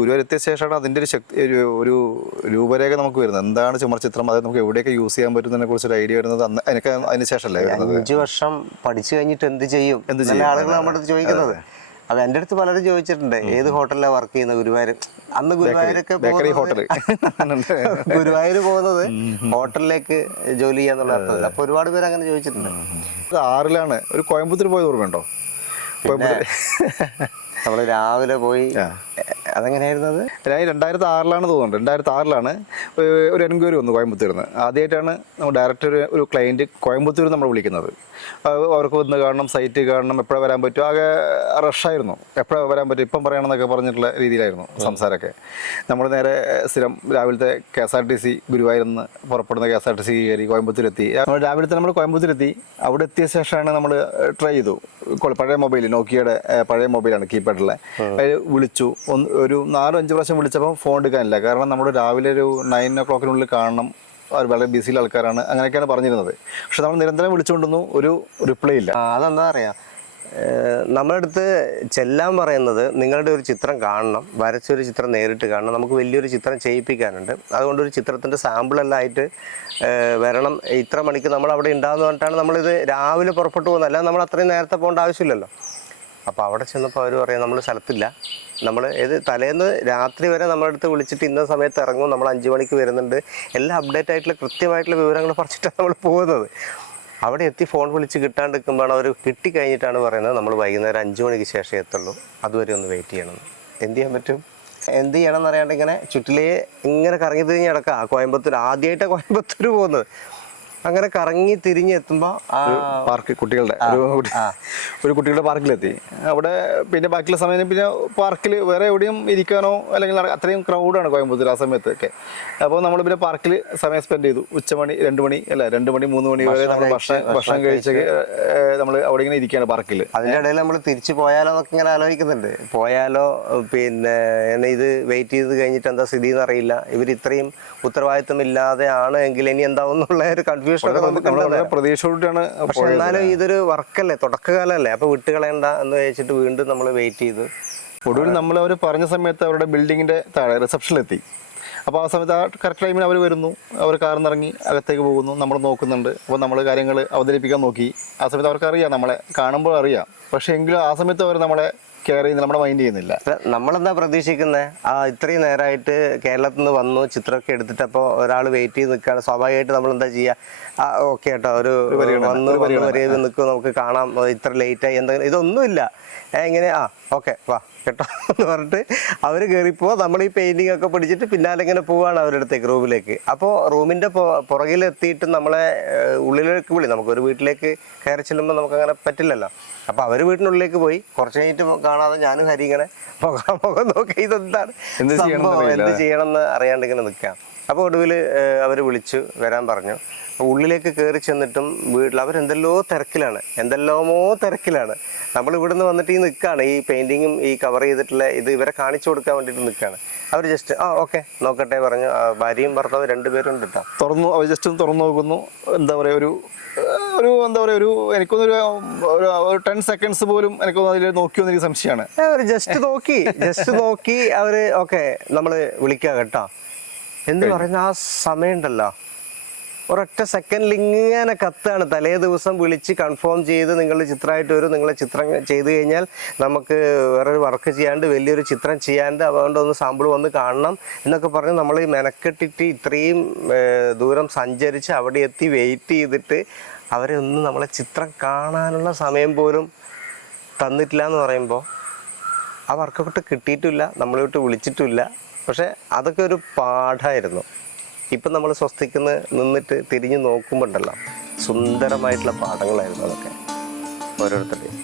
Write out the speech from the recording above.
ഗുരുവായൂർ എത്തിയ ശേഷമാണ് അതിൻ്റെ ഒരു ശക്തി ഒരു രൂപരേഖ നമുക്ക് വരുന്നത്. എന്താണ് ചുമർ ചിത്രം, അത് നമുക്ക് എവിടെയൊക്കെ യൂസ് ചെയ്യാൻ പറ്റുന്നതിനെ കുറിച്ചൊരു ഐഡിയ വരുന്നത് എനിക്ക് അതിന് ശേഷമല്ലേ വരുന്നത്. 5 വർഷം പഠിച്ചു കഴിഞ്ഞിട്ട് എന്ത് ചെയ്യും ആളുകൾ നമ്മുടെ അടുത്ത് ചോദിക്കുന്നത്. അത് എൻ്റെ അടുത്ത് പലരും ചോദിച്ചിട്ടുണ്ട്, ഏത് ഹോട്ടലിലാണ് വർക്ക് ചെയ്യുന്നത് ഗുരുവായൂർ. അന്ന് ഗുരുവായൂരൊക്കെ ഗുരുവായൂർ പോകുന്നത് ഹോട്ടലിലേക്ക് ജോലി ചെയ്യാന്നുള്ള അർത്ഥത്തിൽ. അപ്പൊ ഒരുപാട് പേര് അങ്ങനെ ചോദിച്ചിട്ടുണ്ട്. 6ലാണ് ഒരു കോയമ്പത്തൂർ പോയത് ഓർമ്മയുണ്ടോ? നമ്മള് രാവിലെ പോയി. അതെങ്ങനെയായിരുന്നത്? 2006ലാണ് തോന്നുന്നുണ്ട്. 2006ലാണ് ഒരു എൻക്വയറി വന്നു കോയമ്പത്തൂരിൽ നിന്ന്. ആദ്യമായിട്ടാണ് നമ്മൾ ഡയറക്റ്റ് ഒരു ക്ലയൻറ്റ് കോയമ്പത്തൂരിൽ നമ്മൾ വിളിക്കുന്നത്. അവർക്ക് വന്ന് കാണണം, സൈറ്റ് കാണണം, എപ്പോഴാണ് വരാൻ പറ്റും. ആകെ റഷായിരുന്നു, എപ്പോഴാണ് വരാൻ പറ്റും, ഇപ്പം പറയണമെന്നൊക്കെ പറഞ്ഞിട്ടുള്ള രീതിയിലായിരുന്നു സംസാരമൊക്കെ. നമ്മൾ നേരെ സ്ഥിരം രാവിലത്തെ KSRTC ഗുരുവായൂരിൽ നിന്ന് പുറപ്പെടുന്ന KSRTC കയറി കോയമ്പത്തൂരെത്തി. നമ്മൾ രാവിലത്തെ നമ്മൾ കോയമ്പത്തൂരെത്തി. അവിടെ എത്തിയ ശേഷമാണ് നമ്മൾ ട്രൈ ചെയ്തു. പഴയ മൊബൈൽ, നോക്കിയയുടെ പഴയ മൊബൈലാണ്, കീപാഡുള്ള. അത് വിളിച്ചു. ഒരു 4-5 പ്രാവശ്യം വിളിച്ചപ്പോൾ ഫോൺ എടുക്കാനില്ല. കാരണം നമ്മൾ രാവിലെ ഒരു 9 o'clock കാണണം, അവർ വളരെ ബിസിയുള്ള ആൾക്കാരാണ്, അങ്ങനെയൊക്കെയാണ് പറഞ്ഞിരുന്നത്. പക്ഷെ നമ്മൾ നിരന്തരം വിളിച്ചുകൊണ്ടൊന്നും ഒരു റിപ്ലൈ ഇല്ല. അതെന്താ അറിയാം, നമ്മുടെ അടുത്ത് ചെല്ലാൻ പറയുന്നത് നിങ്ങളുടെ ഒരു ചിത്രം കാണണം, വരച്ചൊരു ചിത്രം നേരിട്ട് കാണണം, നമുക്ക് വലിയൊരു ചിത്രം ചെയ്യിപ്പിക്കാനുണ്ട്, അതുകൊണ്ട് ഒരു ചിത്രത്തിൻ്റെ സാമ്പിളെല്ലാം ആയിട്ട് വരണം, ഇത്ര മണിക്ക് നമ്മൾ അവിടെ ഉണ്ടാകുന്ന പറഞ്ഞിട്ടാണ് നമ്മളിത് രാവിലെ പുറപ്പെട്ടു പോകുന്നത്. അല്ലാതെ നമ്മൾ അത്രയും നേരത്തെ പോകേണ്ട ആവശ്യമില്ലല്ലോ. അപ്പോൾ അവിടെ ചെന്നപ്പോൾ അവർ പറയാം, നമ്മൾ സ്ഥലത്തില്ല. നമ്മൾ തലേന്ന് രാത്രി വരെ നമ്മുടെ അടുത്ത് വിളിച്ചിട്ട് ഇന്ന സമയത്ത് ഇറങ്ങും, നമ്മൾ 5 മണിക്ക് വരുന്നുണ്ട്, എല്ലാം അപ്ഡേറ്റ് ആയിട്ടുള്ള കൃത്യമായിട്ടുള്ള വിവരങ്ങൾ പറഞ്ഞിട്ടാണ് നമ്മൾ പോകുന്നത്. അവിടെ എത്തി ഫോൺ വിളിച്ച് കിട്ടാണ്ടിരിക്കുമ്പോഴാണ് അവർ കിട്ടിക്കഴിഞ്ഞിട്ടാണ് പറയുന്നത് നമ്മൾ വൈകുന്നേരം 5 മണിക്ക് ശേഷം എത്തുള്ളൂ, അതുവരെ ഒന്ന് വെയിറ്റ് ചെയ്യണം. എന്ത് ചെയ്യാൻ പറ്റും? എന്ത് ചെയ്യണം എന്നറിയാണ്ട് ഇങ്ങനെ ചുറ്റിലേ ഇങ്ങനെ കറങ്ങി തിരിഞ്ഞ് കിടക്കാം. കോയമ്പത്തൂർ ആദ്യമായിട്ടാണ് കോയമ്പത്തൂർ പോകുന്നത്. അങ്ങനെ കറങ്ങി തിരിഞ്ഞ് എത്തുമ്പോൾ പാർക്ക് ഒരു കുട്ടികളുടെ പാർക്കിലെത്തി. അവിടെ പിന്നെ ബാക്കിയുള്ള സമയം പിന്നെ പാർക്കിൽ വേറെ എവിടെയും ഇരിക്കാനോ അല്ലെങ്കിൽ അത്രയും ക്രൗഡാണ് കോയമ്പത്തൂർ ആ സമയത്തൊക്കെ. അപ്പോൾ നമ്മൾ പിന്നെ പാർക്കിൽ സമയം സ്പെൻഡ് ചെയ്തു. ഉച്ചമണി 2 മണി 3 മണി വരെ നമ്മൾ ഭക്ഷണം കഴിച്ചൊക്കെ നമ്മൾ അവിടെ ഇങ്ങനെ ഇരിക്കുകയാണ് പാർക്കിൽ. അതിൻ്റെ ഇടയിൽ നമ്മൾ തിരിച്ചു പോയാലോ എന്നൊക്കെ ഇങ്ങനെ ആലോചിക്കുന്നുണ്ട്. പോയാലോ, പിന്നെ ഇത് വെയിറ്റ് ചെയ്ത് കഴിഞ്ഞിട്ട് എന്താ സ്ഥിതി എന്നറിയില്ല, ഇവർ ഇത്രയും ഉത്തരവാദിത്വം ഇല്ലാതെയാണ് എങ്കിൽ ഇനി എന്താവും എന്നുള്ള ഒരു കൺഫ്യൂഷൻ. പക്ഷെ എന്നാലും ഇതൊരു വർക്കല്ലേ, തുടക്കകാലല്ലേ, അപ്പൊ വിട്ടുകളയണ്ട എന്ന് വെച്ചിട്ട് വീണ്ടും നമ്മൾ വെയിറ്റ് ചെയ്ത് ഒടുവിൽ നമ്മൾ അവർ പറഞ്ഞ സമയത്ത് അവരുടെ ബിൽഡിങ്ങിന്റെ താഴെ റിസപ്ഷനിലെത്തി. അപ്പോൾ ആ സമയത്ത് ആ കറക്റ്റ് ടൈമിന് അവർ വരുന്നു, അവർ കാറിൽ നിന്ന് ഇറങ്ങി അകത്തേക്ക് പോകുന്നു, നമ്മൾ നോക്കുന്നുണ്ട്. അപ്പോൾ നമ്മൾ കാര്യങ്ങൾ അവതരിപ്പിക്കാൻ നോക്കി. ആ സമയത്ത് അവർക്ക് അറിയാം, നമ്മളെ കാണുമ്പോൾ അറിയാം. പക്ഷെ എങ്കിലും ആ സമയത്ത് അവർ നമ്മളെ കെയർ ചെയ്യുന്നില്ല, നമ്മുടെ മൈൻഡ് ചെയ്യുന്നില്ല. നമ്മളെന്താ പ്രതീക്ഷിക്കുന്നത്? ഇത്രയും നേരമായിട്ട് കേരളത്തിൽ നിന്ന് വന്നു, ചിത്രമൊക്കെ എടുത്തിട്ട് അപ്പോൾ ഒരാൾ വെയിറ്റ് ചെയ്ത് നിൽക്കുകയാണ്. സ്വാഭാവികമായിട്ട് നമ്മളെന്താ ചെയ്യുക? ഓക്കെ കേട്ടോ, ഒരു വന്ന് നിൽക്കും, നമുക്ക് കാണാം, ഇത്ര ലേറ്റായി എന്തെങ്കിലും, ഇതൊന്നുമില്ല. ഇങ്ങനെ ഓക്കെ വാ കേട്ടോ എന്ന് പറഞ്ഞിട്ട് അവർ കയറിപ്പോൾ നമ്മൾ ഈ പെയിൻറ്റിങ് ഒക്കെ പിടിച്ചിട്ട് പിന്നാലെ ഇങ്ങനെ പോവുകയാണ് അവരുടെ അടുത്തേക്ക്, റൂമിലേക്ക്. അപ്പോൾ റൂമിൻ്റെ പുറകിലെത്തിയിട്ട് നമ്മളെ ഉള്ളിലേക്ക് നമുക്കൊരു വീട്ടിലേക്ക് കയറി ചെല്ലുമ്പോൾ നമുക്കങ്ങനെ പറ്റില്ലല്ലോ. അപ്പോൾ അവർ വീട്ടിനുള്ളിലേക്ക് പോയി. കുറച്ച് കഴിഞ്ഞിട്ട് കാണാതെ ഞാനും ഹരി ഇങ്ങനെ മുഖം നോക്കി ഇതെന്താണ് സംഭവം, എന്ത് ചെയ്യണം എന്ന് അറിയാണ്ട് ഇങ്ങനെ നിൽക്കാം. അപ്പോൾ ഒടുവിൽ അവർ വിളിച്ചു വരാൻ പറഞ്ഞു. ഉള്ളിലേക്ക് കയറി ചെന്നിട്ടും വീട്ടിൽ അവരെന്തെല്ലോ തിരക്കിലാണ്. നമ്മൾ ഇവിടുന്ന് വന്നിട്ട് ഈ നിൽക്കുകയാണ്, ഈ പെയിൻറ്റിങ്ങും ഈ കവർ ചെയ്തിട്ടുള്ള ഇത് ഇവരെ കാണിച്ചു കൊടുക്കാൻ വേണ്ടിയിട്ട് നിൽക്കുകയാണ്. അവർ ജസ്റ്റ് ഓക്കെ നോക്കട്ടെ പറഞ്ഞു. ഭാര്യയും ഭർത്താവ് 2 പേരും ഉണ്ട് കേട്ടോ. അവർ ജസ്റ്റ് തുറന്നു നോക്കുന്നു. എന്താ പറയുക, ഒരു എനിക്കൊന്നൊരു 10 seconds പോലും എനിക്കൊന്നും അതിൽ നോക്കിയൊന്നും എനിക്ക് സംശയമാണ്. അവർ ജസ്റ്റ് നോക്കി അവര് ഓക്കെ നമ്മൾ വിളിക്കാം കേട്ടോ എന്ന് പറയുന്ന ആ സമയം ഉണ്ടല്ലോ, ഒരൊറ്റ സെക്കൻഡിൽ ഇങ്ങനെ കത്താണ്. തലേ ദിവസം വിളിച്ച് കൺഫേം ചെയ്ത് നിങ്ങളുടെ ചിത്രമായിട്ട് വരും, നിങ്ങളെ ചിത്രം ചെയ്ത് കഴിഞ്ഞാൽ നമുക്ക് വേറൊരു വർക്ക് ചെയ്യാണ്ട് വലിയൊരു ചിത്രം ചെയ്യാണ്ട്, അതുകൊണ്ട് ഒന്ന് സാമ്പിൾ വന്ന് കാണണം എന്നൊക്കെ പറഞ്ഞ് നമ്മൾ ഈ മെനക്കെട്ടിട്ട് ഇത്രയും ദൂരം സഞ്ചരിച്ച് അവിടെ എത്തി വെയിറ്റ് ചെയ്തിട്ട് അവരെ ഒന്നും നമ്മളെ ചിത്രം കാണാനുള്ള സമയം പോലും തന്നിട്ടില്ല എന്ന് പറയുമ്പോൾ ആ വർക്കൊക്കെ കിട്ടിയിട്ടില്ല, നമ്മളോട്ട് വിളിച്ചിട്ടില്ല. പക്ഷെ അതൊക്കെ ഒരു പാഠമായിരുന്നു. ഇപ്പം നമ്മൾ സ്വസ്തിക്കുന്ന നിന്നിട്ട് തിരിഞ്ഞു നോക്കുമ്പോണ്ടല്ലോ, സുന്ദരമായിട്ടുള്ള പാഠങ്ങളായിരുന്നു അതൊക്കെ ഓരോരുത്തരുടെയും.